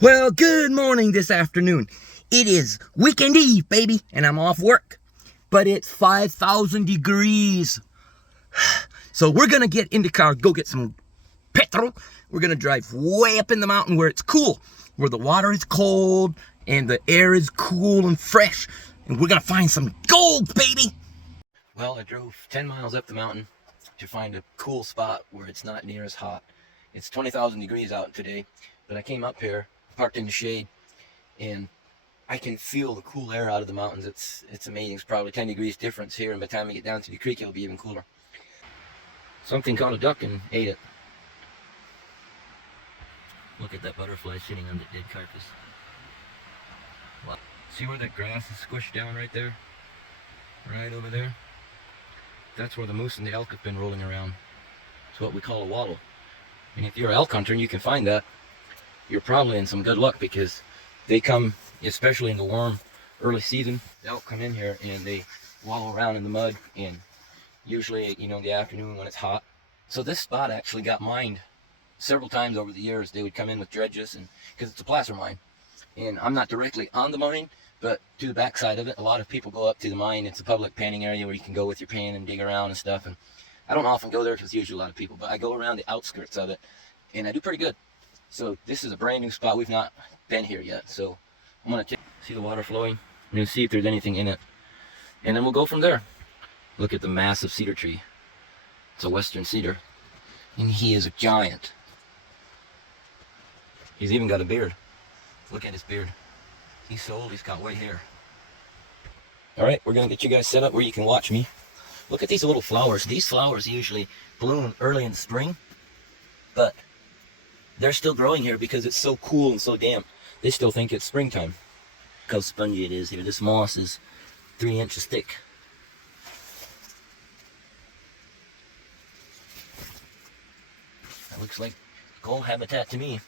Well, good morning this afternoon. It is weekend eve, baby, and I'm off work. But it's 5,000 degrees. So we're gonna get in the car, go get some petrol. We're gonna drive way up in the mountain where it's cool, where the water is cold and the air is cool and fresh. And we're gonna find some gold, baby. Well, I drove 10 miles up the mountain to find a cool spot where it's not near as hot. It's 20,000 degrees out today, but I came up here, parked in the shade, and I can feel the cool air out of the mountains. It's amazing. It's probably 10 degrees difference here, and by the time we get down to the creek, it'll be even cooler. Something caught a duck and ate it. Look at that butterfly sitting on the dead carcass. Wow. See where that grass is squished down right there? Right over there? That's where the moose and the elk have been rolling around. It's what we call a wallow. And if you're an elk hunter and you can find that, you're probably in some good luck, because they come, especially in the warm early season, the elk come in here and they wallow around in the mud, and usually, in the afternoon when it's hot. So this spot actually got mined several times over the years. They would come in with dredges, and because it's a placer mine. And I'm not directly on the mine, but to the backside of it, a lot of people go up to the mine. It's a public panning area where you can go with your pan and dig around and stuff. And I don't often go there because usually a lot of people, but I go around the outskirts of it, and I do pretty good. So this is a brand new spot. We've not been here yet. So I'm going to see the water flowing and see if there's anything in it. And then we'll go from there. Look at the massive cedar tree. It's a western cedar. And he is a giant. He's even got a beard. Look at his beard. He's so old, he's got white hair. Alright, we're going to get you guys set up where you can watch me. Look at these little flowers. These flowers usually bloom early in the spring, but they're still growing here because it's so cool and so damp. They still think it's springtime. Look how spongy it is here. This moss is 3 inches thick. That looks like gold habitat to me.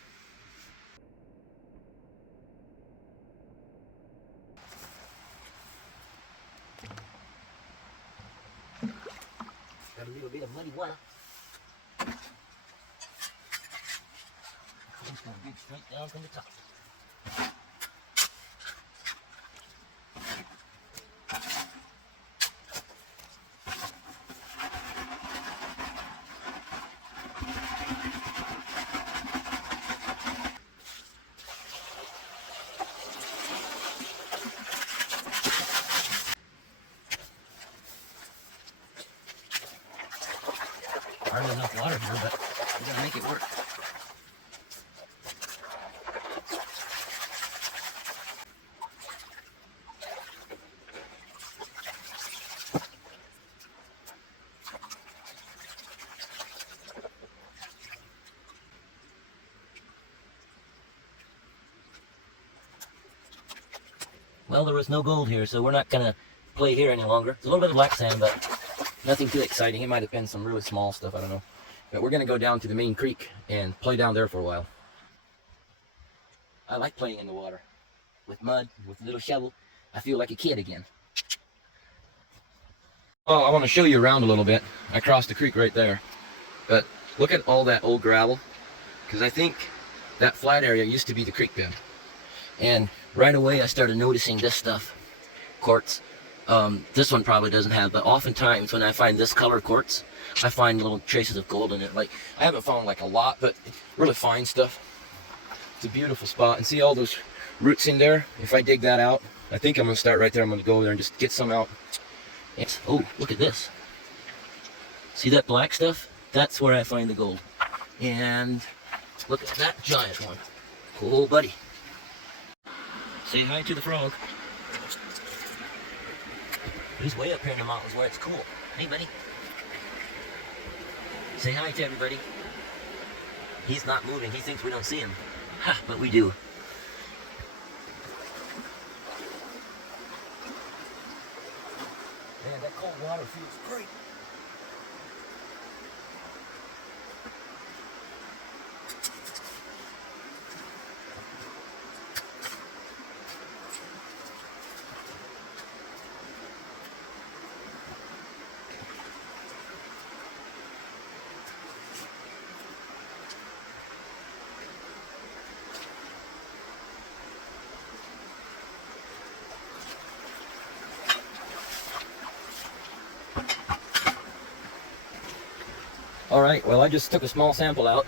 Got a little bit of muddy water. It's going to dig straight down from the top. Hardly enough water here, but we gotta make it work. Well, there was no gold here, so we're not gonna play here any longer. It's a little bit of black sand, but nothing too exciting. It might have been some really small stuff, I don't know. But we're gonna go down to the main creek and play down there for a while. I like playing in the water. With mud, with a little shovel. I feel like a kid again. Oh, I want to show you around a little bit. I crossed the creek right there. But look at all that old gravel. Because I think that flat area used to be the creek bed. And right away I started noticing this stuff. Quartz. This one probably doesn't have, but oftentimes when I find this color quartz, I find little traces of gold in it. Like, I haven't found like a lot, but really fine stuff. It's a beautiful spot. And see all those roots in there? If I dig that out, I think I'm going to start right there. I'm going to go there and just get some out. Oh, look at this. See that black stuff? That's where I find the gold. And look at that giant one. Cool, buddy. Say hi to the frog. He's way up here in the mountains where it's cool. Hey, buddy. Say hi to everybody. He's not moving. He thinks we don't see him. Ha, but we do. Man, that cold water feels great. All right, well, I just took a small sample out.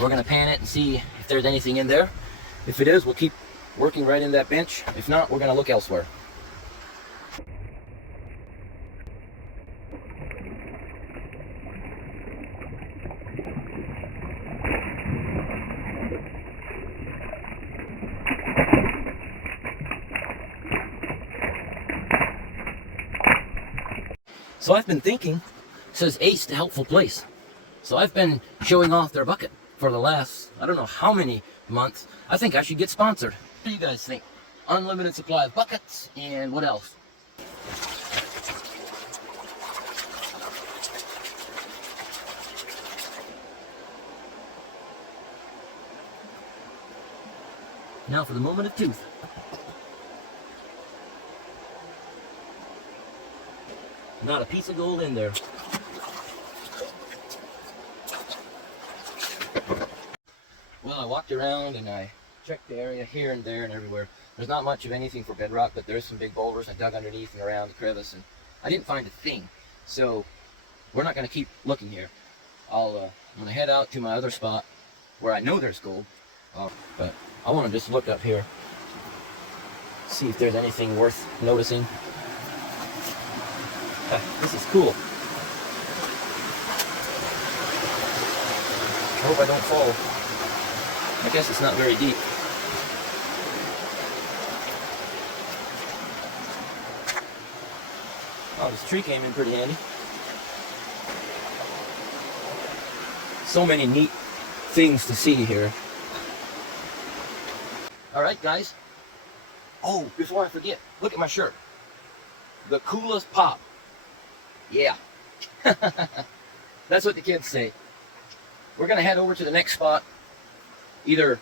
We're gonna pan it and see if there's anything in there. If it is, we'll keep working right in that bench. If not, we're gonna look elsewhere. So I've been thinking, it says Ace, the helpful place. So I've been showing off their bucket for the last, I don't know how many months. I think I should get sponsored. What do you guys think? Unlimited supply of buckets, and what else? Now for the moment of truth. Not a piece of gold in there. Well, I walked around and I checked the area here and there and everywhere. There's not much of anything for bedrock, but there's some big boulders I dug underneath and around the crevice, and I didn't find a thing. So we're not going to keep looking here. I'm going to head out to my other spot where I know there's gold, but I want to just look up here, see if there's anything worth noticing. This is cool. I hope I don't fall. I guess it's not very deep. Oh, this tree came in pretty handy. So many neat things to see here. Alright guys. Oh, before I forget, look at my shirt. The coolest pop. Yeah. That's what the kids say. We're going to head over to the next spot either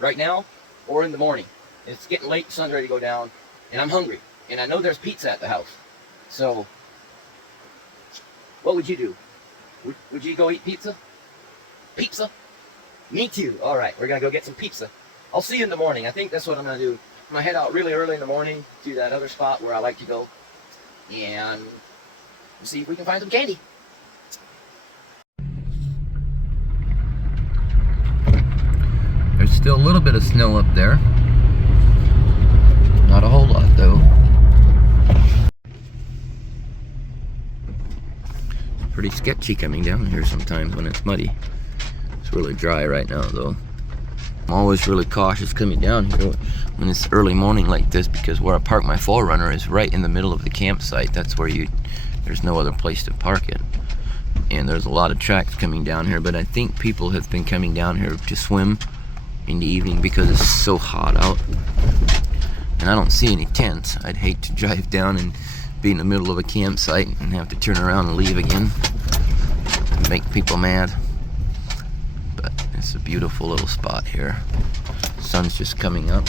right now or in the morning. It's getting late, the sun's ready to go down, and I'm hungry. And I know there's pizza at the house. So, what would you do? Would you go eat pizza? Pizza? Me too. Alright, we're going to go get some pizza. I'll see you in the morning. I think that's what I'm going to do. I'm going to head out really early in the morning to that other spot where I like to go. And see if we can find some candy. There's still a little bit of snow up there. Not a whole lot though. It's pretty sketchy coming down here sometimes when it's muddy. It's really dry right now though. I'm always really cautious coming down here when it's early morning like this, because where I park my 4Runner is right in the middle of the campsite. That's where there's no other place to park it. And there's a lot of tracks coming down here, but I think people have been coming down here to swim in the evening because it's so hot out. And I don't see any tents. I'd hate to drive down and be in the middle of a campsite and have to turn around and leave again and make people mad. But it's a beautiful little spot here. Sun's just coming up.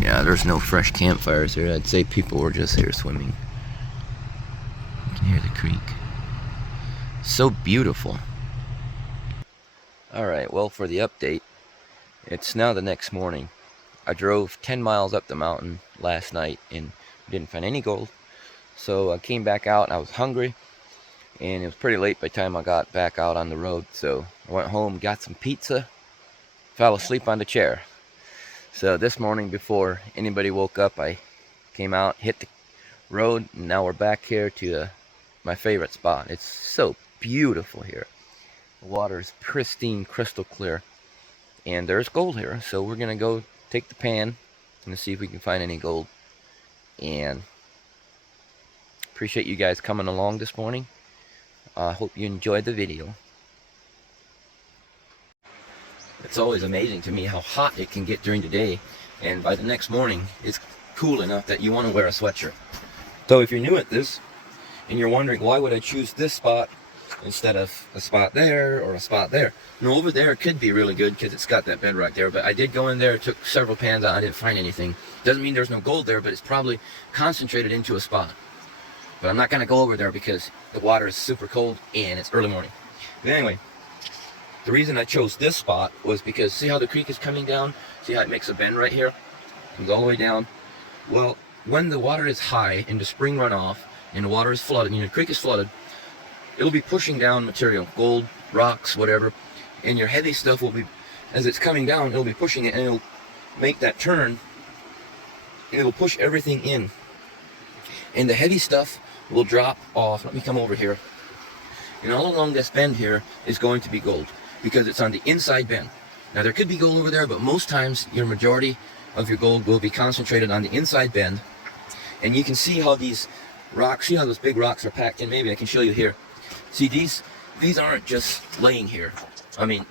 Yeah, there's no fresh campfires here. I'd say people were just here swimming. You can hear the creek. So beautiful. Alright, well, for the update, it's now the next morning. I drove 10 miles up the mountain last night and didn't find any gold. So I came back out and I was hungry. And it was pretty late by the time I got back out on the road. So I went home, got some pizza, fell asleep on the chair. So this morning, before anybody woke up, I came out, hit the road, and now we're back here to my favorite spot. It's so beautiful here. The water is pristine, crystal clear, and there's gold here. So we're gonna go take the pan and see if we can find any gold. And appreciate you guys coming along this morning. I hope you enjoyed the video. It's always amazing to me how hot it can get during the day, and by the next morning it's cool enough that you want to wear a sweatshirt. So if you're new at this and you're wondering why would I choose this spot instead of a spot there or a spot there, no, over there could be really good because it's got that bedrock there, but I did go in there, took several pans out, I didn't find anything. Doesn't mean there's no gold there, but it's probably concentrated into a spot. But I'm not going to go over there because the water is super cold and it's early morning. But anyway, the reason I chose this spot was because see how the creek is coming down? See how it makes a bend right here? Comes all the way down. Well, when the water is high in the spring runoff, and the water is flooded, the creek is flooded, it'll be pushing down material, gold, rocks, whatever, and your heavy stuff will be, as it's coming down, it'll be pushing it, and it'll make that turn, and it'll push everything in. And the heavy stuff will drop off. Let me come over here. And all along this bend here is going to be gold, because it's on the inside bend. Now there could be gold over there, but most times your majority of your gold will be concentrated on the inside bend. And you can see how these rocks, see how those big rocks are packed in. Maybe I can show you here. See, these aren't just laying here. I mean,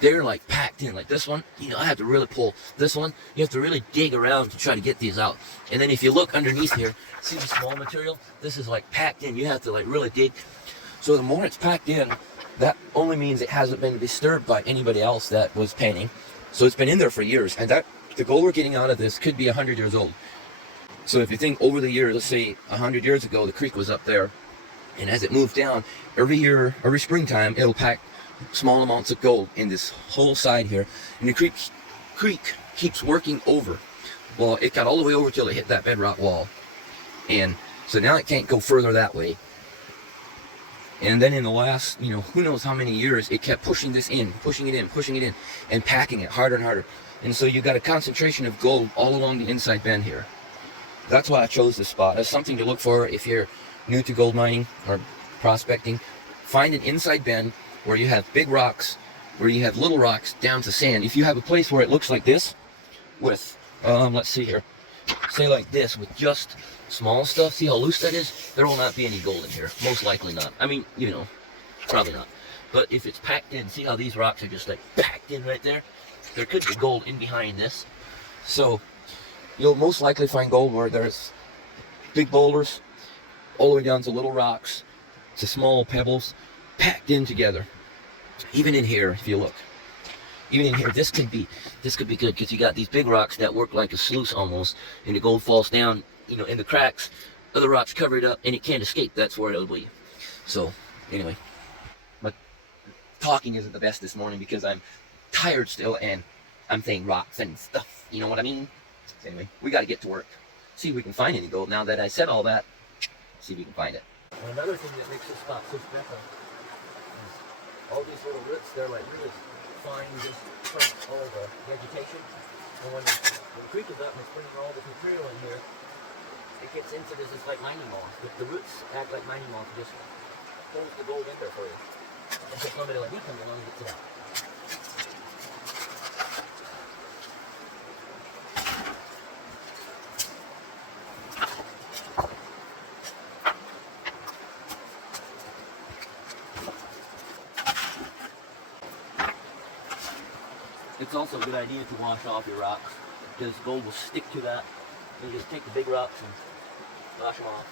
they're like packed in. Like this one, I have to really pull. This one, you have to really dig around to try to get these out. And then if you look underneath here, see the small material? This is like packed in. You have to like really dig. So the more it's packed in, that only means it hasn't been disturbed by anybody else that was painting. So it's been in there for years. And that the gold we're getting out of this could be 100 years old. So if you think over the years, let's say 100 years ago, the creek was up there. And as it moved down, every year, every springtime, it'll pack small amounts of gold in this whole side here. And the creek keeps working over. Well, it got all the way over till it hit that bedrock wall. And so now it can't go further that way. And then in the last, who knows how many years, it kept pushing this in, pushing it in, and packing it harder and harder. And so you got a concentration of gold all along the inside bend here. That's why I chose this spot as something to look for if you're new to gold mining or prospecting. Find an inside bend where you have big rocks, where you have little rocks down to sand. If you have a place where it looks like this, with, let's see here, say like this, with just small stuff, see how loose that is? There will not be any gold in here, most likely not. I mean, probably not. But if it's packed in, see how these rocks are just like packed in right there? There could be gold in behind this. So you'll most likely find gold where there's big boulders, all the way down to little rocks, to small pebbles, packed in together. Even in here, if you look, even in here, this could be good, because you got these big rocks that work like a sluice almost, and the gold falls down, in the cracks. Other rocks cover it up, and it can't escape. That's where it'll be. So anyway, but talking isn't the best this morning because I'm tired still, and I'm saying rocks and stuff. You know what I mean? Anyway, we got to get to work. See if we can find any gold. Now that I said all that, see if we can find it. Another thing that makes this spot so special is all these little roots. They're like really fine, just from all the vegetation. And when the creek is up and it's bringing all this material in here, it gets into this. It's like mining moss. The roots act like mining moss. It just holds the gold in there for you. And so somebody like me comes along and gets it out. It's also a good idea to wash off your rocks, because gold will stick to that. You just take the big rocks and wash them off.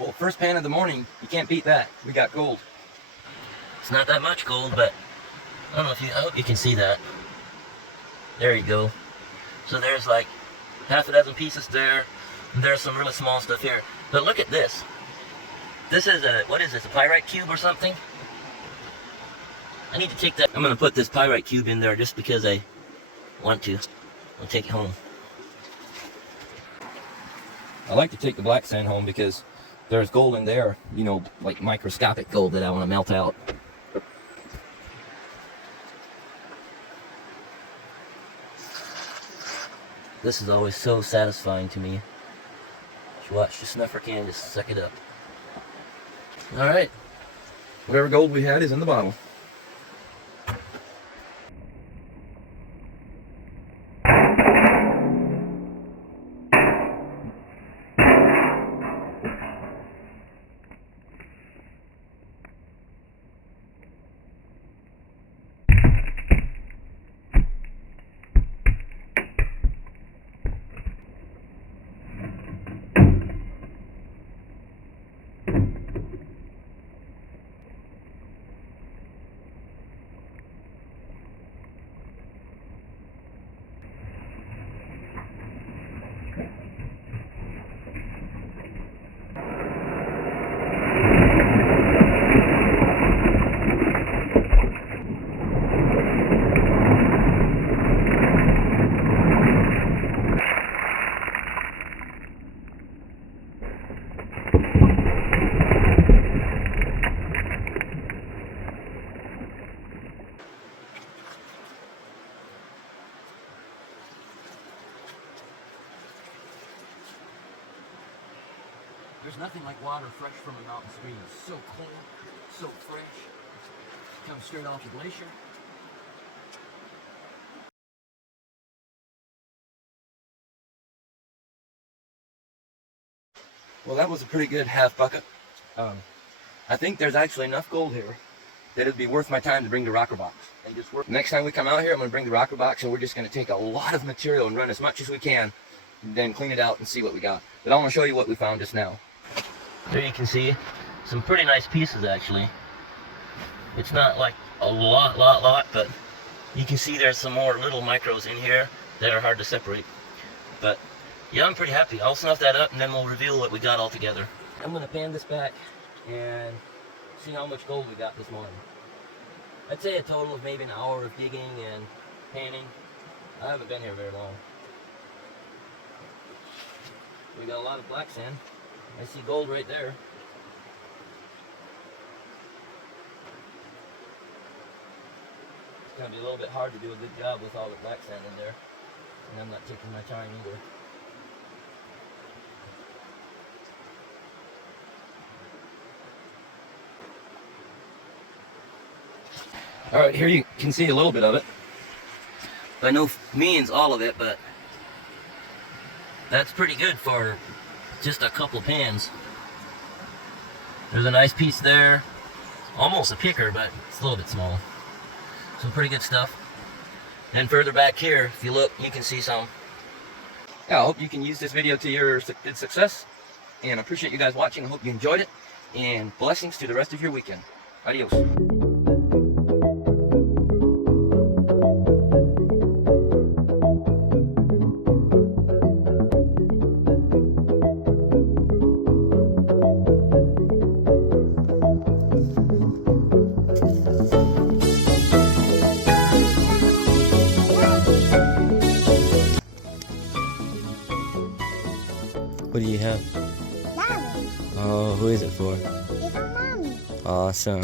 Well, first pan of the morning, you can't beat that. We got gold. It's not that much gold, but I hope you can see that. There you go. So there's like half a dozen pieces there. And there's some really small stuff here. But look at this. This is what is this, a pyrite cube or something? I need to take that. I'm going to put this pyrite cube in there just because I want to. I'll take it home. I like to take the black sand home because there's gold in there, like microscopic gold that I want to melt out. This is always so satisfying to me. Just watch the snuffer can just suck it up. Alright. Whatever gold we had is in the bottle. There's nothing like water fresh from a mountain stream. It's so cold, so fresh. Comes straight off the glacier. Well, that was a pretty good half bucket. I think there's actually enough gold here that it'd be worth my time to bring the rocker box and just work. Next time we come out here, I'm going to bring the rocker box, and we're just going to take a lot of material and run as much as we can, and then clean it out and see what we got. But I want to show you what we found just now. There you can see some pretty nice pieces, actually. It's not like a lot, but you can see there's some more little micros in here that are hard to separate. But yeah, I'm pretty happy. I'll snuff that up, and then we'll reveal what we got all together. I'm going to pan this back and see how much gold we got this morning. I'd say a total of maybe an hour of digging and panning. I haven't been here very long. We got a lot of black sand. I see gold right there. It's going to be a little bit hard to do a good job with all the black sand in there. And I'm not taking my time either. Alright, here you can see a little bit of it. By no means all of it, but that's pretty good for just a couple pans. There's a nice piece there. Almost a picker, but it's a little bit small. Some pretty good stuff. And further back here, if you look, you can see some. Yeah, I hope you can use this video to your success. And I appreciate you guys watching. I hope you enjoyed it. And blessings to the rest of your weekend. Adios. What do you have? Mommy. Oh, who is it for? It's for Mommy. Awesome.